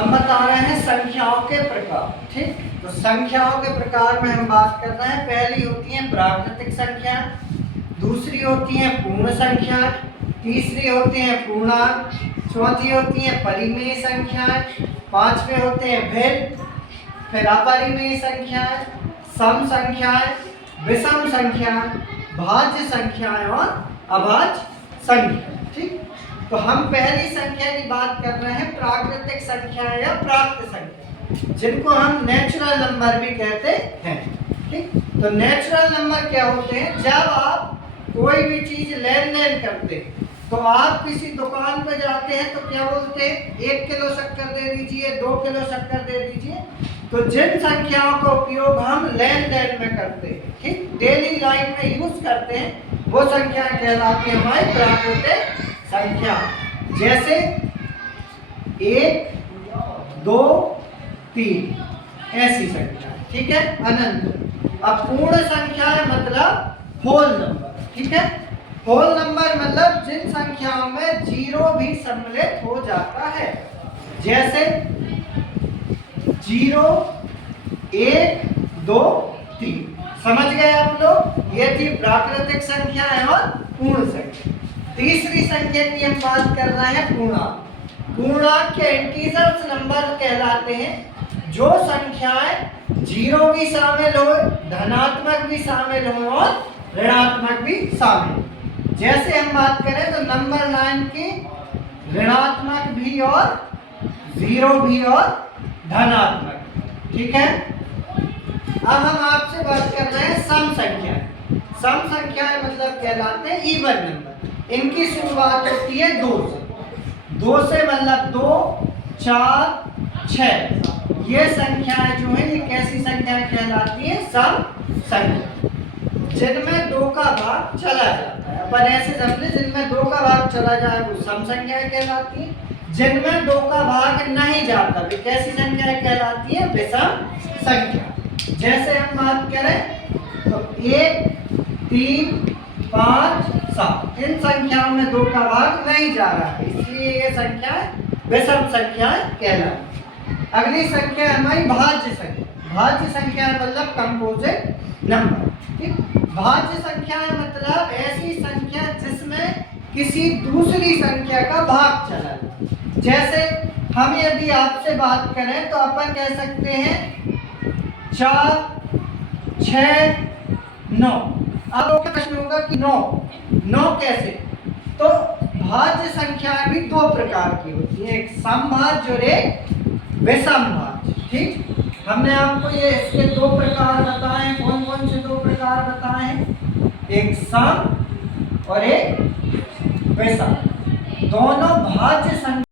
हम बता रहे हैं संख्याओं के प्रकार। ठीक, तो संख्याओं के प्रकार में हम बात कर रहे हैं। पहली होती है प्राकृतिक संख्या, दूसरी होती है पूर्ण संख्या, तीसरी होती है पूर्णांक, चौथी होती है परिमेय संख्याएं, पांचवे होते हैं भेद, फिर अपरिमेय संख्याएं, सम संख्याएं, विषम संख्याएं, भाज्य संख्याएं और अभाज्य संख्या। ठीक, तो हम पहली संख्या की बात कर रहे हैं प्राकृतिक संख्या या प्राप्त संख्या, जिनको हम नेचुरल नंबर भी कहते हैं। ठीक, तो नेचुरल नंबर क्या होते हैं? जब आप कोई भी चीज लेन देन करते हैं तो आप किसी दुकान पर जाते हैं तो क्या बोलते हैं? 1 किलो शक्कर दे दीजिए, 2 किलो शक्कर दे दीजिए। तो जिन संख्याओं का उपयोग हम लेन देन में करते हैं, ठीक, डेली लाइफ में यूज करते हैं, वो संख्या कहलाती है हमारी प्राकृतिक संख्या। जैसे 1, 2, 3 ऐसी संख्या। ठीक है, अनंत। अब पूर्ण संख्या है मतलब होल नंबर। ठीक है, होल नंबर मतलब जिन संख्याओं में जीरो भी सम्मिलित हो जाता है। जैसे 0, 1, 2, 3। समझ गए आप लोग? ये थी प्राकृतिक संख्या और पूर्ण संख्या। तीसरी संख्या की हम बात कर रहे हैं पूर्णांक। पूर्णांक के इंटीजर्स नंबर कहलाते हैं जो संख्याएं जीरो भी शामिल हो, धनात्मक भी शामिल हो और ऋणात्मक भी शामिल। जैसे हम बात करें तो नंबर 9 की ऋणात्मक भी और जीरो भी और धनात्मक। ठीक है, अब हम आपसे बात कर रहे हैं सम संख्याएं। सम संख्याएं मतलब कहलाते हैं इवन नंबर। इनकी शुरुआत होती है 2 से। 2 से मतलब 2, 4, 6। ये संख्याएं जो है ये कैसी संख्याएं कहलाती है? सम संख्या, जिनमें 2 का भाग चला जाता है। अपन ऐसे समझे, जिनमें 2 का भाग चला जाए वो सम संख्याएं कहलाती है। जिनमें 2 का भाग नहीं जाता वे कैसी संख्याएं कहलाती है? विषम संख्या। जैसे हम बात करें तो 1, 3, 5, 7 इन संख्याओं में 2 का भाग नहीं जा रहा है, इसलिए ये संख्याएं विषम संख्याएं कहलाती। अगली संख्या है हमारी भाज्य संख्या। भाज्य संख्या मतलब कंपोजिट नंबर। ठीक, भाज्य संख्याएं मतलब ऐसी संख्या जिसमें किसी दूसरी संख्या का भाग चला जाए। जैसे हम यदि आपसे बात करें तो अपन कह सकते हैं 4, 6, 9। अब आपका प्रश्न होगा कि 9 कैसे? तो भाज्य संख्याएं भी 2 प्रकार की होती है, एक समभाज्य और एक विषम भाज्य। ठीक, हमने आपको ये इसके 2 प्रकार बताए। कौन कौन से 2 प्रकार बताए हैं? एक सम और एक विषम। दोनों भाज्य संख्या